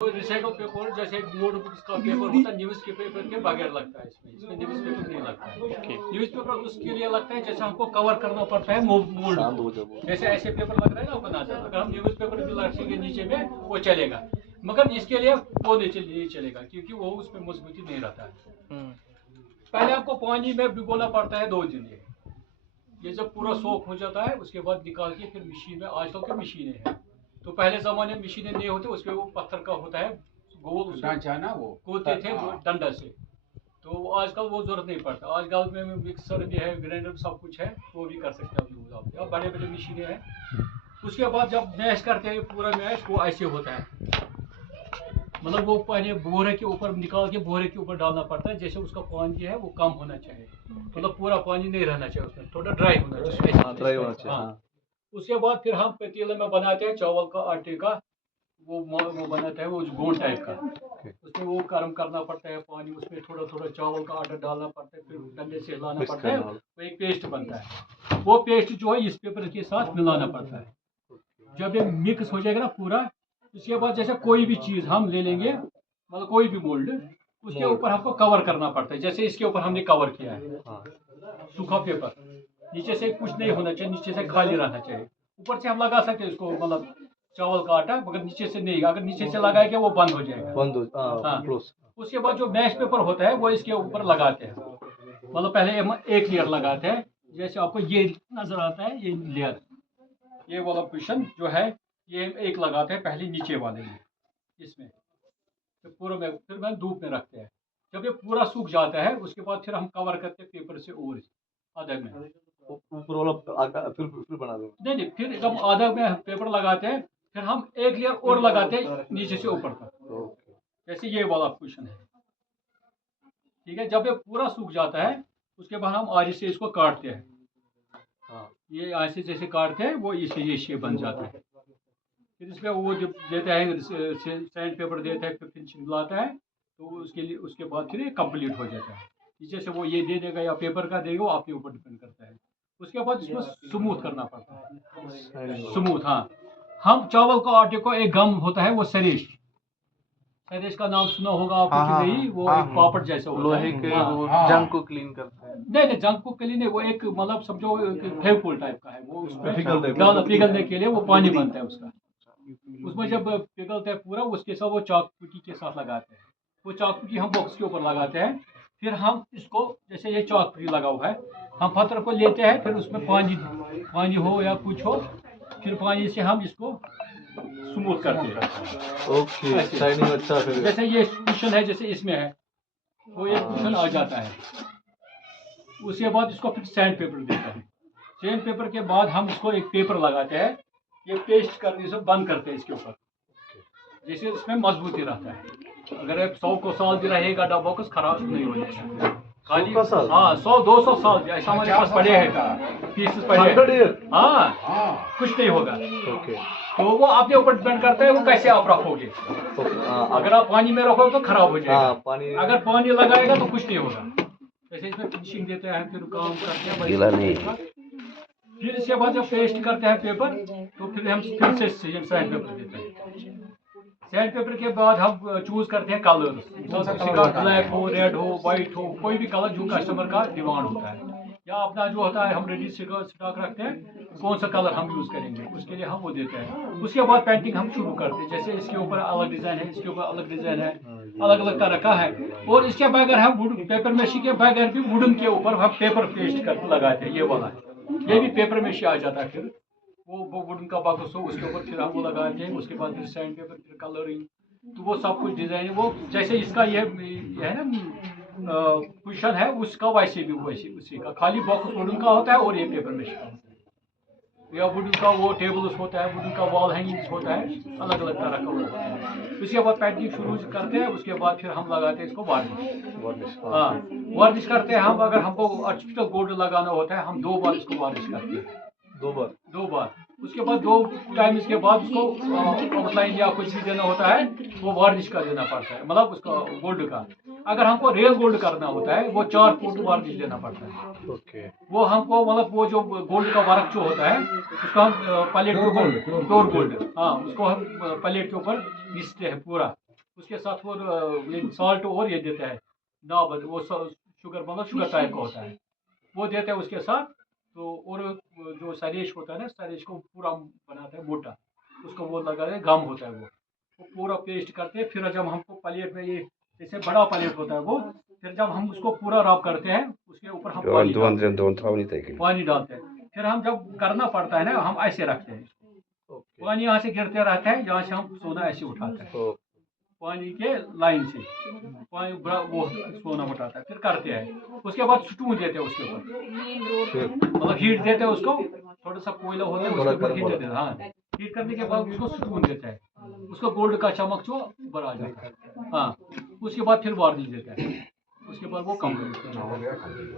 Recycle paper जैसे notebooks का paper होता है, न्यूज़ के पेपर के बगैर लगता है इसमें न्यूज़ पेपर नहीं लगता है। न्यूज़ पेपर उसके लिए लगता है जैसे हमको कवर करना पड़ता है मोल्ड, जैसे ऐसे पेपर लग रहा है ना आपको नजर, अगर हम न्यूज़ पेपर भी रखेंगे नीचे में वो चलेगा, मगर इसके लिए वो नहीं चलेगा क्योंकि वो उसमें मजबूती नहीं रहता है। पहले आपको पानी में भिगोना पड़ता है 2 दिन। ये जब पूरा सोख हो जाता है उसके बाद निकाल के फिर मशीन में, आजकल की मशीनें हैं, तो पहले जमाने में मशीनें नहीं होती, उसमें वो पत्थर का होता है गोल ढांचा ना, वो कोते थे डंडा से, तो आजकल वो जरूरत नहीं पड़ता। आजकल में मिक्सर भी है, ग्राइंडर सब कुछ है, वो भी कर सकते हैं यूज आप। अब बड़े बड़े मशीनें हैं। उसके बाद जब मैश करते हैं पूरा मैश, वो ऐसे होता है, मतलब वो पहले बोरे के ऊपर निकाल के बोरे के ऊपर डालना पड़ता है, जैसे उसका पानी है वो कम होना चाहिए, मतलब पूरा पानी नहीं रहना चाहिए उसमें, थोड़ा ड्राई होना चाहिए, ड्राई होना चाहिए। हाँ। उसके बाद फिर हम पतीले में बनाते हैं चावल का आटे का, वो बनाता है वो गोंद टाइप का, उसमें वो गर्म करना पड़ता है पानी, उसमें थोड़ा थोड़ा चावल का आटा डालना पड़ता है, फिर डंडे से हिलाना पड़ता है, वो एक पेस्ट बनता है। वो पेस्ट जो है इस पेपर के साथ मिलाना पड़ता है। जब ये मिक्स हो जाएगा ना पूरा, उसके बाद जैसे कोई भी चीज हम ले लेंगे, मतलब कोई भी मोल्ड, उसके ऊपर हमको कवर करना पड़ता है, जैसे इसके ऊपर हमने कवर किया है सूखा पेपर, नीचे से कुछ नहीं होना चाहिए, नीचे से खाली रहना चाहिए। ऊपर से हम लगा सकते हैं इसको, मतलब चावल का आटा, मगर नीचे से नहीं, अगर नीचे से लगाएंगे वो बंद हो जाएगा, बंद हो। हाँ। उसके बाद जो मैश पेपर होता है वो इसके ऊपर लगाते हैं, मतलब पहले हम एक लेयर लगाते हैं, जैसे आपको ये नजर आता है ये लेयर, ये वाला क्वेश्चन जो है ये एक लगाते हैं पहले नीचे वाले में, इसमें तो पूरा में फिर मैं धूप में रखते हैं। जब ये पूरा सूख जाता है उसके बाद फिर हम कवर करते हैं पेपर से, और आधा में ऊपर वाला फिर बना दो, नहीं, फिर जब आधा में पेपर लगाते हैं फिर हम एक लेयर और लगाते हैं नीचे से ऊपर तक, जैसे ये वाला क्वेश्चन है। ठीक है, जब ये पूरा सूख जाता है उसके बाद हम आरी से इसको काटते हैं, ये ऐसे जैसे काटते हैं वो इसे ये शेप बन जाता है। फिर इसमें वो जब देता है सैंड पेपर देता है, फिर फिनिशिंग लाता है, तो उसके लिए उसके बाद फिर ये कंप्लीट हो जाता है। नीचे से वो ये दे देगा या पेपर का देगा, वो आपके ऊपर डिपेंड करता है। उसके बाद इसको स्मूथ करना पड़ता है, स्मूथ। हाँ, हम चावल को आटे को एक गम होता है वो सरेश, सरेश का नाम सुना होगा आपको कि नहीं, वो एक पापड़ जैसा होता है, लोहे के जंग को क्लीन करते हैं। नहीं, जंग को क्लीन नहीं, वो एक मतलब समझो फेविकोल टाइप का है, वो उसमें पिघलने के लिए वो पानी बनता है उसका, उसमें जब पिघलता है पूरा उसके साथ वो चाकपुटी के साथ लगाते हैं, वो चाकपुटी हम बॉक्स के ऊपर लगाते हैं, फिर हम इसको जैसे ये चाकपुटी लगा हुआ है, हम पत्थर को लेते हैं, फिर उसमें पानी हो या कुछ हो, फिर पानी से हम इसको स्मूथ करते हैं। ओके, शाइनिंग अच्छा है। जैसे ये कुशन है, जैसे इसमें है वो एक कुशन आ जाता है, उसके बाद इसको फिर सैंड पेपर देता है। सैंड पेपर के बाद हम इसको एक पेपर लगाते हैं, ये पेस्ट करने से बंद करते हैं इसके ऊपर, जैसे इसमें मजबूती रहता है। अगर 100 को साल भी रहेगा डब्बा कुछ खराब नहीं हो जाएगा, खाली 100 100 200 साल ऐसा हमारे पास पड़े हैं, पीसेस पड़े हैं। हाँ, कुछ नहीं होगा। तो वो आपके ऊपर डिपेंड करता है वो कैसे आप रखोगे। अगर आप पानी में रखोगे तो खराब हो जाएगा, अगर पानी लगाएगा तो कुछ नहीं होगा। जैसे इसमें फिनिशिंग देते हैं, फिर काम करते हैं, फिर इसके बाद जब पेस्ट करते हैं पेपर, तो फिर हम फिर से सैंड पेपर देते हैं। सैंड पेपर के बाद हम चूज करते हैं कलर, किसी का ब्लैक हो, रेड हो, व्हाइट हो, कोई भी कलर जो कस्टमर का डिमांड होता है, या अपना जो होता है हम रेडी स्टॉक रखते हैं, कौन सा कलर हम यूज करेंगे उसके लिए हम वो देते हैं। उसके बाद पेंटिंग हम शुरू करते हैं, जैसे इसके ऊपर अलग डिजाइन है, इसके ऊपर अलग डिजाइन है, अलग अलग तरह का है। और इसके बगैर हम पेपर मेशी के बगैर भी वुडन के ऊपर हम पेपर पेस्ट करके लगाते हैं, ये वाला ये भी पेपर मेशी आ जाता है। फिर वो वुडन का बॉक्स हो उसके ऊपर फिर हम वो लगाते हैं, उसके बाद फिर सैंड पेपर, फिर कलरिंग, तो वो सब कुछ डिजाइन वो जैसे इसका ये है ना क्वेश्चन है उसका, वैसे भी वैसे उसी का, खाली बॉक्स वुडन का होता है और ये पेपर मेशी का होता है, या वुडन का वो टेबल्स होता है, वुडन का वॉल हैंगिंग्स होता है, अलग अलग तरह का होता है। उसके बाद पेंटिंग शुरू करते हैं, उसके बाद फिर हम लगाते हैं इसको वार्निश। हाँ, वार्निश करते हैं हम, अगर हमको आर्टिफिशियल गोल्ड लगाना होता है हम 2 बार इसको वार्निश करते हैं, 2 बार। उसके बाद 2 टाइम इसके बाद उसको आउटलाइन या कुछ भी देना होता है, वो वार्निश का देना पड़ता है, मतलब उसका गोल्ड का। अगर हमको रियल गोल्ड करना होता है वो 4 फुट वार्निश देना पड़ता है। ओके, वो हमको मतलब वो जो गोल्ड का वर्क जो होता है उसको हम प्लेट के ऊपर, प्योर गोल्ड, हाँ, उसको हम प्लेट के ऊपर घिसते हैं पूरा, उसके साथ वो ये सॉल्ट और ये देता है डाबर, वो शुगर मतलब शुगर टाइप का होता है, वो देते हैं उसके साथ। तो और जो सरेश होता है ना, सरेश को पूरा बनाते हैं मोटा, उसको वो लगा है गम होता है, वो पूरा पेस्ट करते हैं। फिर जब हमको प्लेट में ये जैसे बड़ा प्लेट होता है वो, फिर जब हम उसको पूरा रब करते हैं, उसके ऊपर हम पानी डालते हैं। फिर हम जब करना पड़ता है ना, हम ऐसे रखते हैं, पानी यहाँ से गिरते रहता है, यहाँ से हम सोना ऐसे उठाते हैं पानी के लाइन से, पानी वो सोना उठाता है, फिर करते हैं। उसके बाद स्टून देते हैं उसके ऊपर, मतलब हीट देते हैं उसको, थोड़ा सा कोयला होता है उसके ऊपर हीट देते हैं। हाँ, हीट करने के बाद उसको स्टून देता है, उसको गोल्ड का चमक जो ऊपर आ जाता है। हाँ, उसके बाद फिर वार्निश देता है, उसके बाद वो कम